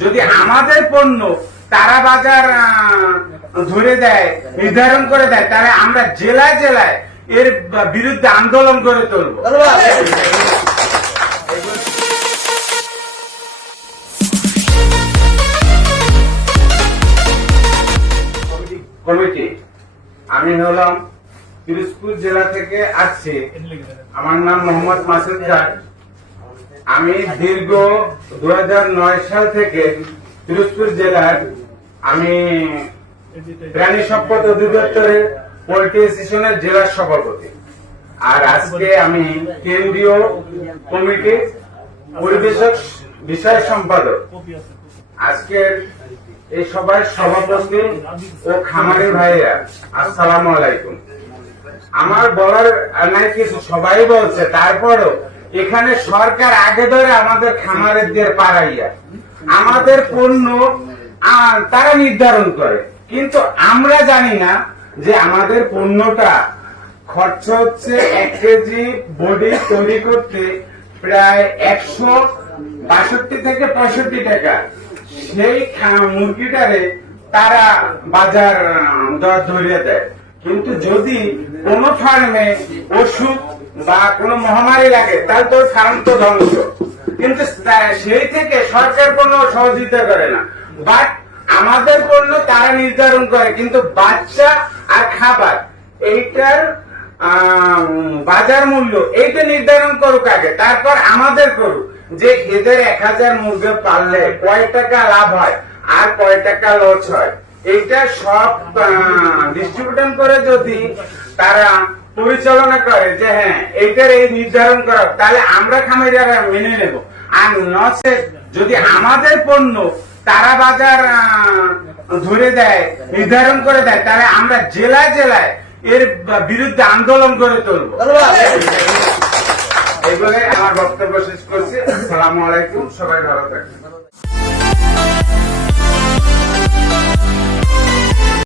যদি আমাদের পণ্য তারা বাজার ধরে দেয়, নির্ধারণ করে দেয়, তাহলে আমরা জেলায় জেলায় এর বিরুদ্ধে আন্দোলন করে তুলবো। কমিটি, আমি হলাম পিরোজপুর জেলা থেকে আসছে। আমার নাম মোহাম্মদ মাসুদ খান আমি দীর্ঘ দু সাল থেকে পিরোজপুর জেলার আমি প্রাণী সম্পদ অধিদপ্তরের পোল্ট্রি স্টেশনের জেলার সভাপতি। আর আজকে আমি কেন্দ্রীয় কমিটির পরিবেশক বিষয় সম্পাদক। আজকের এই সভার সভাপতি ও খামারি ভাইয়া আসসালামু আলাইকুম। আমার বলার নাই কিছু, সবাই বলছে, তারপরও এখানে সরকার আগে ধরে আমাদের খামারের পাড়াইয়া, আমাদের পণ্য তারা নির্ধারণ করে। কিন্তু আমরা জানি না যে আমাদের পণ্যটা খরচ হচ্ছে এক কেজি বডি তৈরি করতে প্রায় একশো বাষট্টি থেকে পঁয়ষট্টি টাকা। সেই মুরগিটারে তারা বাজার দর ধরিয়ে দেয়। কিন্তু যদি কোন ফার্মে অসুখ বা কোনো মহামারী লাগে, তাহলে তো ফার্ম তো ধ্বংস। কিন্তু সেই থেকে সরকার কোনো সহযোগিতা করে না। বাট আমাদের পণ্য তারা নির্ধারণ করে, কিন্তু বাচ্চা আর খাবার, এইটার বাজার মূল্য, এইটা নির্ধারণ করুক আগে, তারপর আমাদের করুক। যে এদের এক হাজার মুরগি পাললে কয় টাকা লাভ হয়, আর কয় টাকা লস হয়, এইটা সব ডিস্ট্রিবিউশন করে যদি তারা পরিচালনা করে যে হ্যাঁ এইটার এই নির্ধারণ করা তাহলে আমরা খামারিরা মেনে নেব। আর নচে যদি আমাদের পণ্য তারা বাজার ধরে দেয়, নির্ধারণ করে দেয়, তাহলে আমরা জেলায় জেলায় এর বিরুদ্ধে আন্দোলন করে তুলবো। এই বলে আমার বক্তব্য শেষ করছি। আসসালামু আলাইকুম, সবাই ভালো থাকবেন।